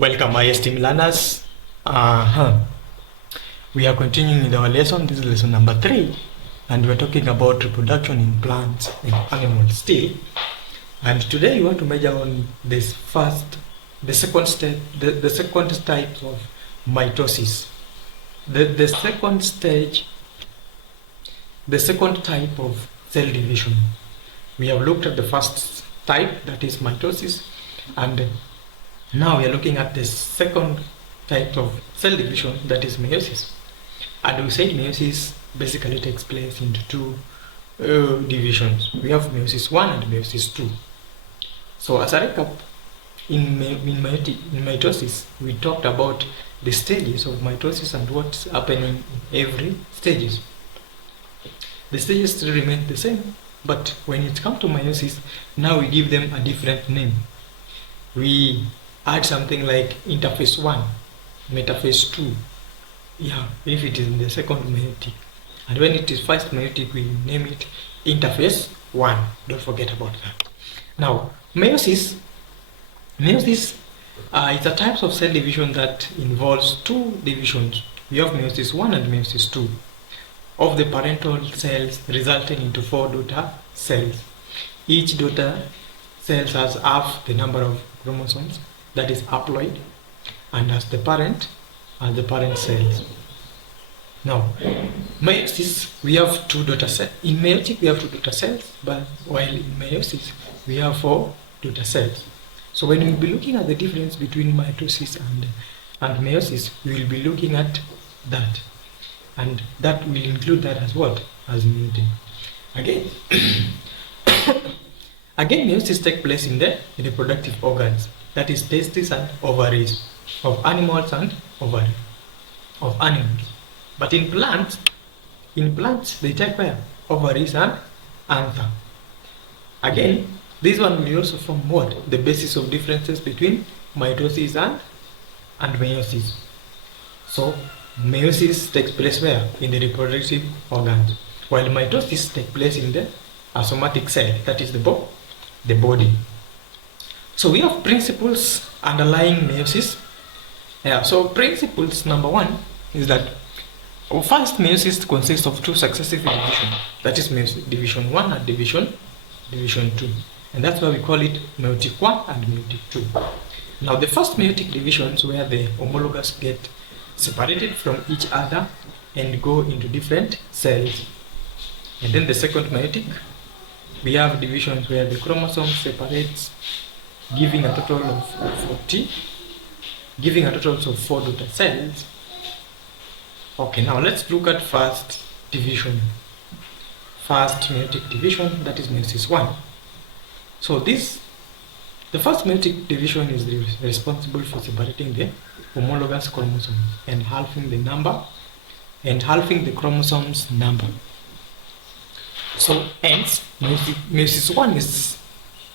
Welcome, my esteemed learners. We are continuing with our lesson. This is lesson number 3, and we're talking about reproduction in plants and animals still. And today we want to measure on the second step, the second type of mitosis. The second type of cell division. We have looked at the first type, that is mitosis, and now we are looking at the second type of cell division, that is meiosis. And we say meiosis basically takes place into two divisions. We have meiosis 1 and meiosis 2. So as a recap, in mitosis, we talked about the stages of mitosis and what's happening in every stages. The stages still remain the same, but when it comes to meiosis, now we give them a different name. We add something like interphase 1, metaphase 2, if it is in the second meiotic. And when it is first meiotic, we name it interphase 1. Don't forget about that. Now, meiosis is a type of cell division that involves two divisions. We have meiosis 1 and meiosis 2 of the parental cells, resulting into 4 daughter cells. Each daughter cells has half the number of chromosomes, that is haploid, and as the parent cells. Now, meiosis, we have 2 daughter cells. In meiotic, we have 2 daughter cells, but while in meiosis, we have 4 daughter cells. So when we'll be looking at the difference between mitosis and meiosis, we will be looking at that. And that will include that as what? As meiotic. Again, meiosis takes place in the reproductive organs, that is testes and ovaries of animals and ovary of animals. But in plants they take where? Ovaries and anther. Again, this one will also form what? The basis of differences between mitosis and meiosis. So meiosis takes place where? In the reproductive organs, while mitosis takes place in the somatic cell, that is the body. So we have principles underlying meiosis. So principles number 1 is that first, meiosis consists of 2 successive divisions, that is division 1 and division 2, and that's why we call it meiotic 1 and meiotic 2. Now the first meiotic divisions, where the homologous get separated from each other and go into different cells. And then the second meiotic, we have divisions where the chromosome separates, giving a total of 4 daughter cells. Okay, now let's look at first meiotic division, that is meiosis 1. So the first meiotic division is responsible for separating the homologous chromosomes and halving the chromosomes number. So hence, meiosis 1 is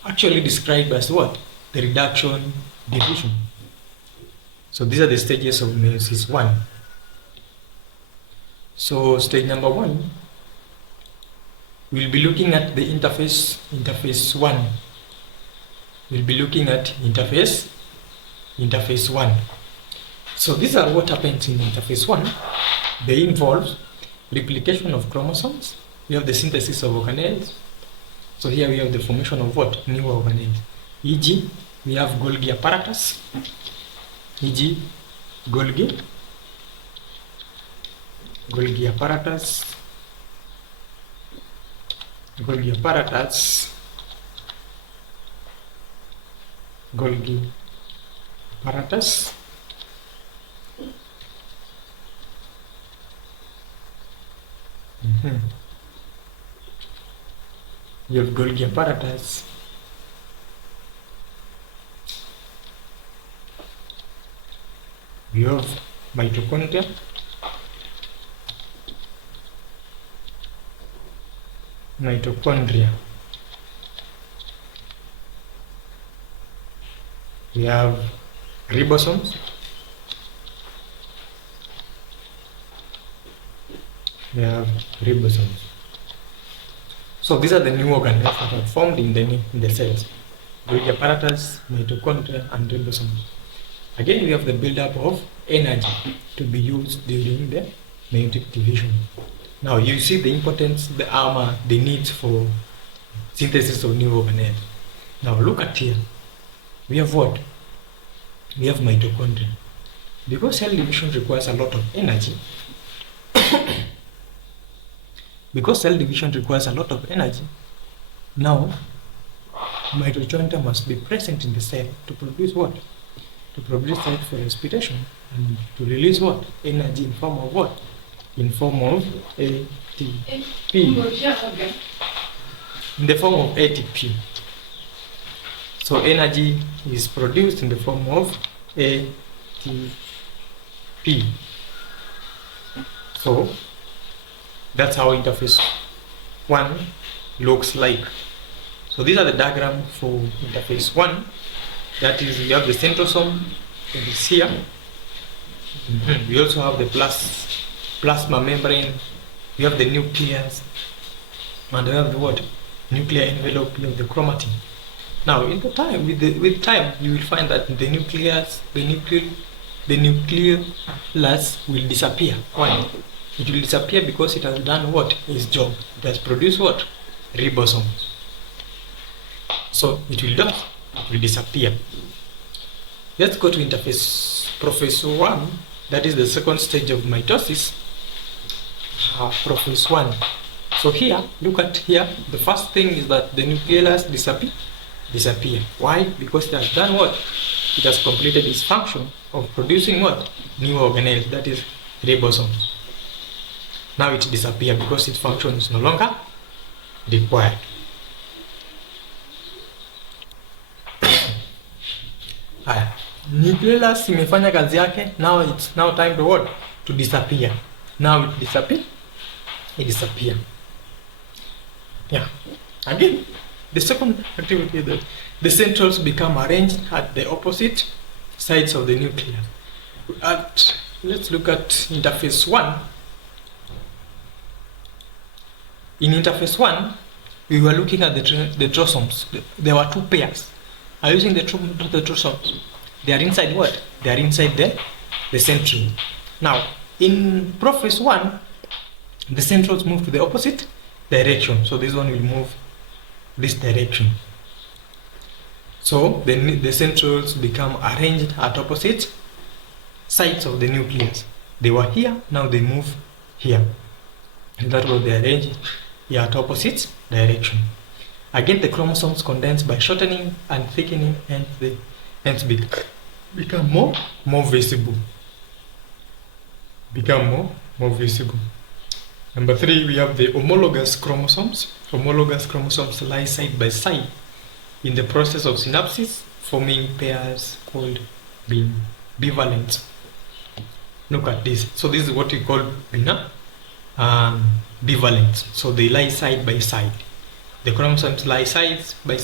actually described as what? The reduction division. So these are the stages of meiosis 1. So stage number 1, we'll be looking at the interphase 1. We'll be looking at interphase 1. So these are what happens in interphase 1. They involve replication of chromosomes. We have the synthesis of organelles. So here we have the formation of what? New organelles. E.g., we have Golgi apparatus. E.g., Golgi apparatus, Golgi apparatus. You have Golgi apparatus. You have mitochondria. We have ribosomes. So these are the new organelles that are formed in the cells: Golgi apparatus, mitochondria, and ribosomes. Again, we have the buildup of energy to be used during the meiotic division. Now, you see the importance, the needs for synthesis of new organelles. Now, look at here. We have what? We have mitochondria. Because cell division requires a lot of energy, now mitochondria must be present in the cell to produce what? To produce light for respiration and to release what? Energy in form of what? In form of ATP. In the form of ATP. So energy is produced in the form of ATP. So that's how interface 1 looks like. So these are the diagram for interface 1. That is, we have the centrosome that is here. We also have the plasma membrane. We have the nucleus, and we have the what? Nuclear envelope. We have the chromatin. Now, with time, you will find that the nucleus will disappear. Why? It will disappear because it has done what? Its job. It has produced what? Ribosomes. So it will disappear. Let's go to prophase 1. That is the second stage of mitosis. Prophase 1. So here, look at here. The first thing is that the nucleus disappear. Why? Because it has done what? It has completed its function of producing what? New organelles, that is ribosomes. Now it disappears because its function is no longer required. Nucleus imefanya kazi yake. Now it's time to what? To disappear. Now it disappear. Yeah. Again, the second activity, the centrols become arranged at the opposite sides of the nucleus. Let's look at interface 1. In interface 1, we were looking at the trosomes. There were two pairs. Are using the trosomes. They are inside what? They are inside the centrole. Now, in prophase 1, the centroles move to the opposite direction. So this one will move this direction. So the centroles become arranged at opposite sides of the nucleus. They were here, now they move here. And that was they arranged here at opposite direction. Again, the chromosomes condense by shortening and thickening, and they hence become more visible. Number 3, we have the homologous chromosomes. Homologous chromosomes lie side by side in the process of synapsis, forming pairs called bivalents. Look at this. So this is what we call bivalents. So they lie side by side. The chromosomes lie side by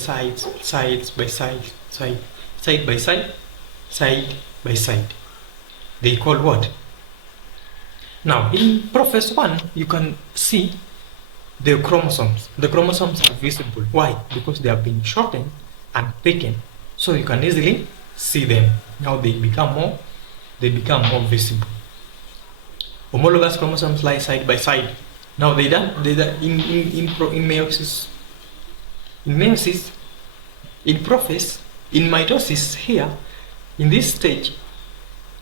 side. They call what? Now, in prophase 1, you can see the chromosomes. The chromosomes are visible. Why? Because they have been shortened and thickened, so you can easily see them. Now they become more visible. Homologous chromosomes lie side by side. Now in meiosis, in prophase, in mitosis here, in this stage,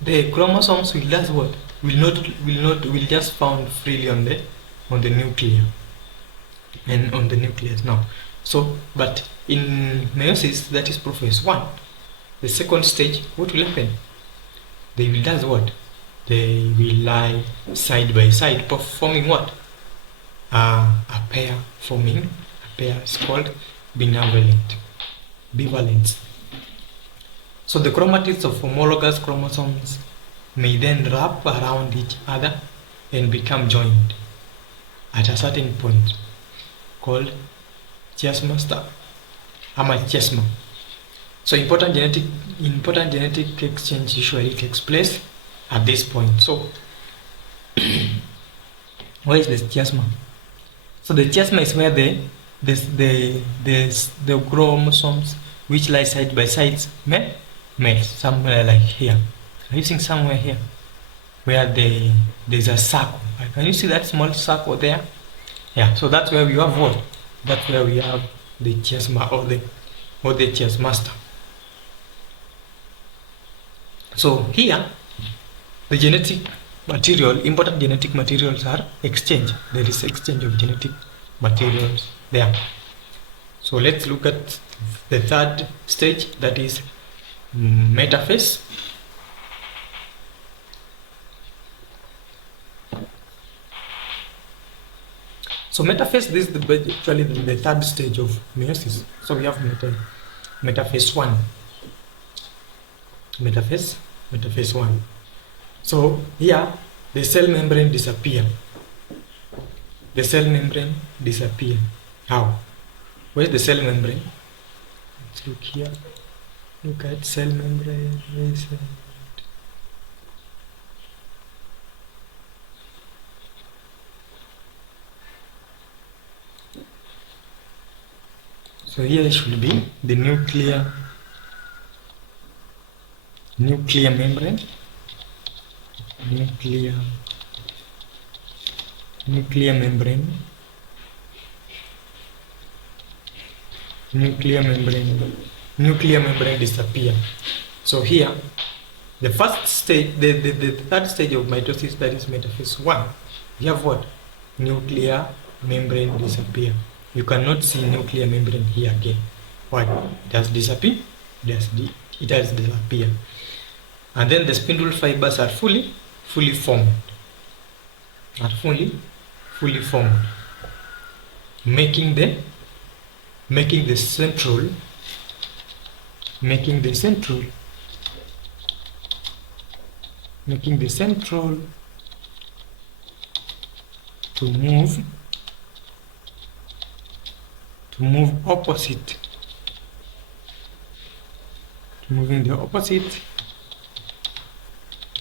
the chromosomes will just what? Will just found freely on the nucleus and on the nucleus now. So, but in meiosis, that is prophase 1, the second stage, what will happen? They will does what? They will lie side by side, forming what? A pair. Forming a pair is called bivalents. So the chromatids of homologous chromosomes may then wrap around each other and become joined at a certain point called chiasma. So important genetic exchange usually takes place at this point. So where is the chiasma? So the chiasma is where the chromosomes which lie side by sides met somewhere like here. I'm using somewhere here where there's a circle. Can you see that small circle there? Yeah, so that's where we have what? That's where we have the chess or the chess master. So here, the genetic material, important genetic materials are exchanged. There is exchange of genetic materials there. So let's look at the third stage, that is metaphase. So metaphase, this is actually the third stage of meiosis. So we have metaphase 1. Metaphase 1. So here the cell membrane disappear. The cell membrane disappear. How? Where's the cell membrane? Let's look here. Look at cell membrane. Where is it? So here it should be the nuclear membrane. Nuclear membrane. Nuclear membrane disappear. So here, the first stage, the third stage of mitosis, that is metaphase 1, you have what? Nuclear membrane disappear. You cannot see nuclear membrane here again. Why? It has disappeared. It has disappeared. And then the spindle fibers are fully formed. Making the central to move opposite, moving the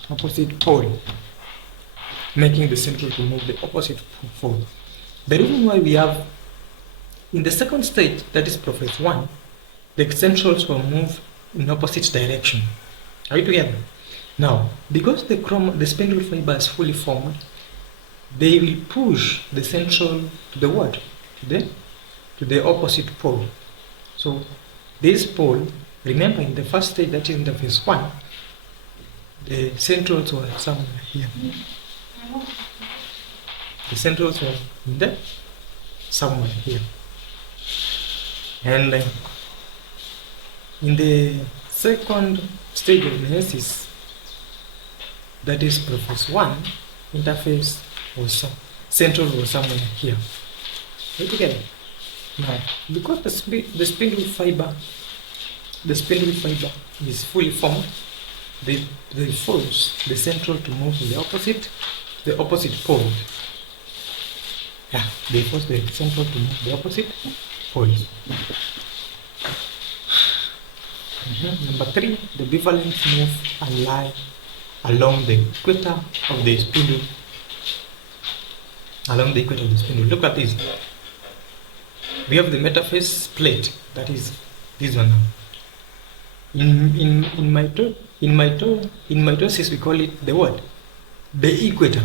opposite pole, making the central to move the opposite pole. The reason why we have in the second stage, that is prophase 1, the centrals will move in opposite direction. Are you together? Now, because the spindle fiber is fully formed, they will push the central to the what? To the opposite pole. So this pole, remember in the first stage, that is in the phase 1, the centrals were somewhere here. The centrals were in there, somewhere here. And in the second stage of meiosis, that is prophase 1, interface was central was somewhere here. Right together. Now, because the spindle fiber is fully formed, they force the central to move to the opposite pole. Yeah, they force the central to move the opposite pole. Number 3, the bivalents move and lie along the equator of the spindle. Look at this. We have the metaphase plate, that is this one. In mitosis we call it the what? The equator.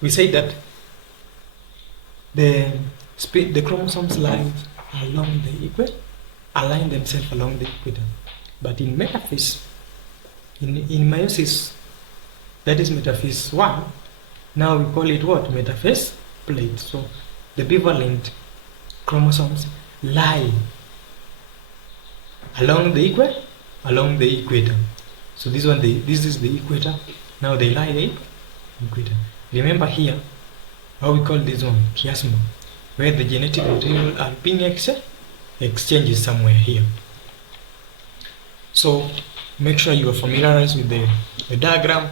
We say that the chromosomes lie along the equator, align themselves along the equator. But in metaphase, in meiosis, that is metaphase 1, now we call it what? Metaphase plate. So the bivalent chromosomes lie along the equator. So this is the equator. Now they lie the equator. Remember here how we call this one chiasma, where the genetic material are being exchanged somewhere here. So make sure you are familiarized with the diagram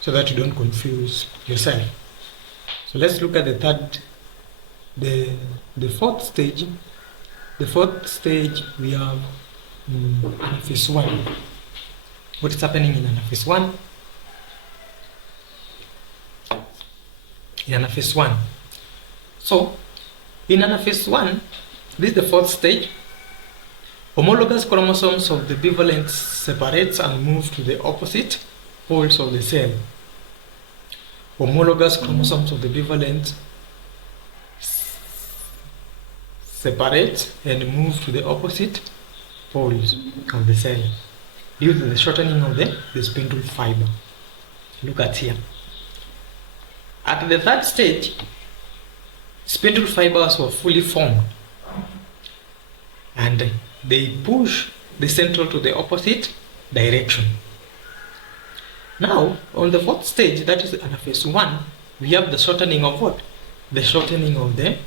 so that you don't confuse yourself. So let's look at the fourth stage. The fourth stage we have anaphase 1. What is happening in anaphase 1? In anaphase 1. So in anaphase 1, this is the fourth stage. Homologous chromosomes of the bivalents separates and move to the opposite poles of the cell. Homologous chromosomes of the bivalent separate and move to the opposite poles of the cell due to the shortening of the spindle fiber. Look at here. At the third stage, spindle fibers were fully formed and they push the central to the opposite direction. Now, on the fourth stage, that is anaphase 1, we have the shortening of what? The shortening of the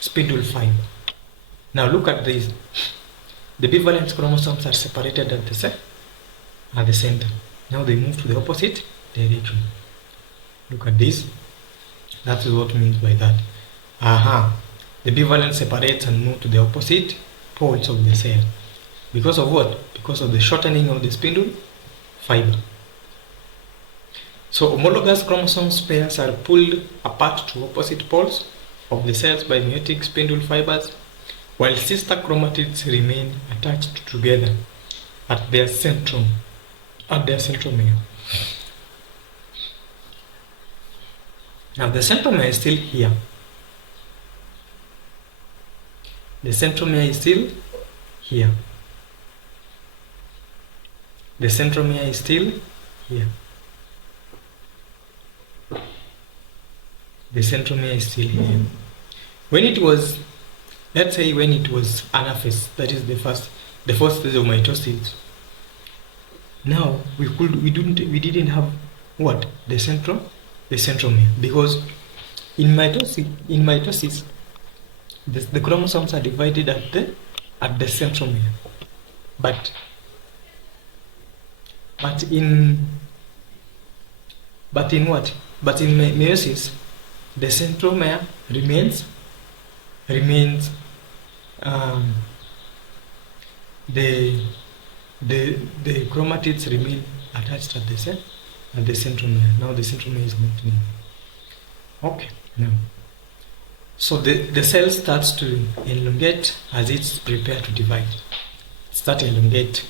spindle fiber. Now look at this. The bivalent chromosomes are separated at the center. Now they move to the opposite direction. Look at this. That is what means by that. The bivalent separates and move to the opposite poles of the cell. Because of what? Because of the shortening of the spindle fiber. So homologous chromosomes pairs are pulled apart to opposite poles of the cells by meiotic spindle fibers, while sister chromatids remain attached together at their centromere. Now the centromere is still here. The centromere is still here. The centromere is still here. The centromere is still here. When it was, let's say when it was anaphase, that is the first stage of mitosis. Now we didn't have what? The centromere, because in mitosis the chromosomes are divided at the centromere. But in what? But in meiosis, the centromere remains the chromatids remain attached at the centromere. Now the centromere is not there. Okay. Now, so the cell starts to elongate as it's prepared to divide. Start elongate.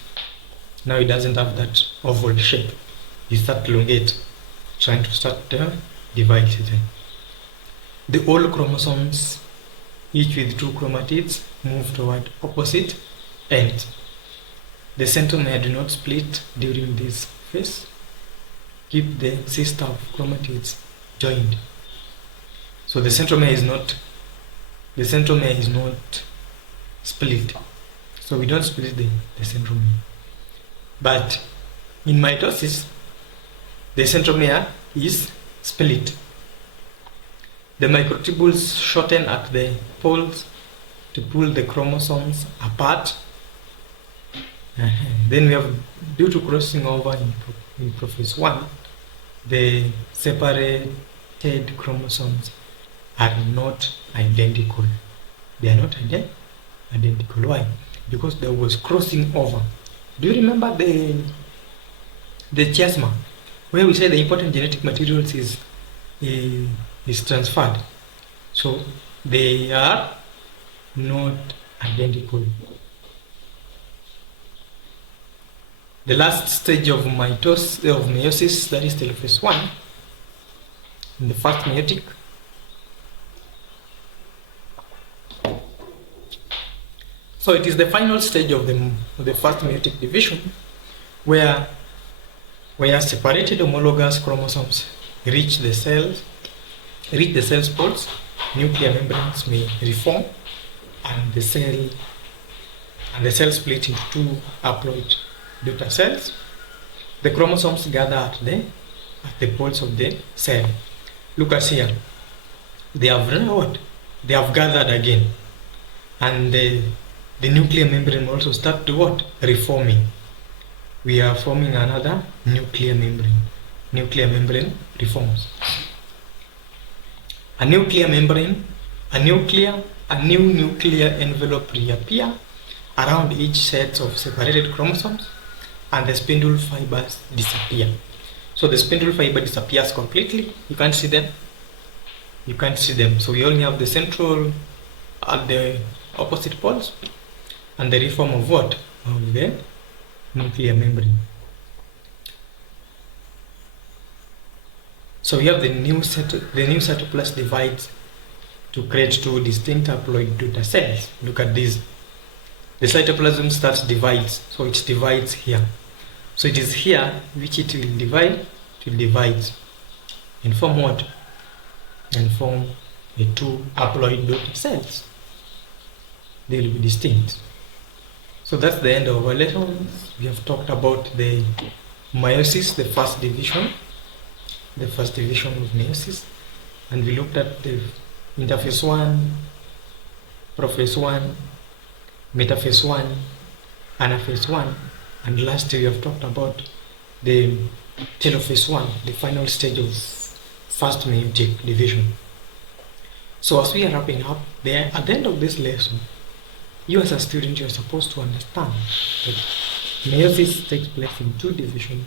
Now it doesn't have that oval shape. It starts to elongate, trying to start divide it. The all chromosomes, each with 2 chromatids, move toward opposite ends. The centromere do not split during this phase. Keep the sister chromatids joined. So the centromere is not split. So we don't split the centromere. But in mitosis, the centromere is split. The microtubules shorten at the poles to pull the chromosomes apart. Then we have, due to crossing over in prophase 1, the separated chromosomes are not identical. They are not identical. Why? Because there was crossing over. Do you remember the chiasma, where we say the important genetic materials is transferred? So they are not identical. The last stage of meiosis, that is telophase 1, in the first meiotic. So it is the final stage of the first meiotic division, where separated homologous chromosomes reach the cell poles. Nuclear membranes may reform, and the cell split into 2 haploid daughter cells. The chromosomes gather at the poles of the cell. Look at here. They have gathered again, and the nuclear membrane will also start to what? Reforming. We are forming another nuclear membrane. Nuclear membrane reforms. A new nuclear envelope reappear around each set of separated chromosomes, and the spindle fibers disappear. So the spindle fiber disappears completely. You can't see them. You can't see them. So we only have the central at the opposite poles and the reform of what? Of the nuclear membrane. So we have the new cytoplasm divides to create two distinct haploid daughter cells. Look at this. The cytoplasm starts divides, so it divides here. So it is here which it will divide. It will divide and form what? And form the two haploid daughter cells. They will be distinct. So that's the end of our lesson. We have talked about the meiosis, the first division of meiosis, and we looked at the interphase 1, prophase 1, metaphase 1, anaphase 1, and lastly we have talked about the telophase 1, the final stage of first meiotic division. So as we are wrapping up, there at the end of this lesson, you as a student, you are supposed to understand that meiosis takes place in two division.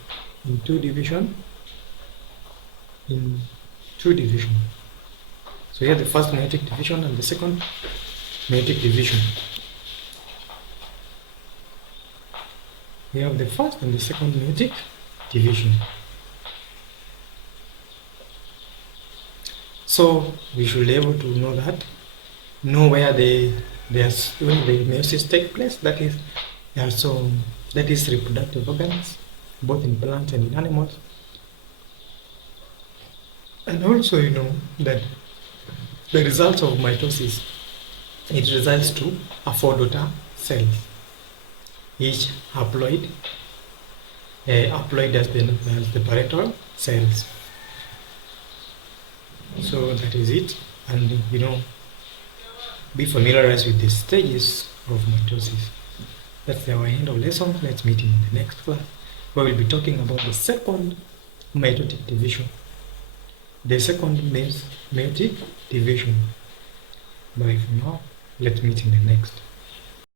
So here the first meiotic division and the second meiotic division. We have the first and the second meiotic division. So we should be able to know where when the meiosis take place. That is reproductive organs, both in plants and in animals. And also you know that the results of mitosis, it results to a 4 daughter cells. Each haploid has the parental cells. So that is it. And you know, be familiarized with the stages of mitosis. That's our end of lesson. Let's meet in the next class, where we'll be talking about the second meiotic division. The second meiotic division. Bye for now. Let's meet in the next.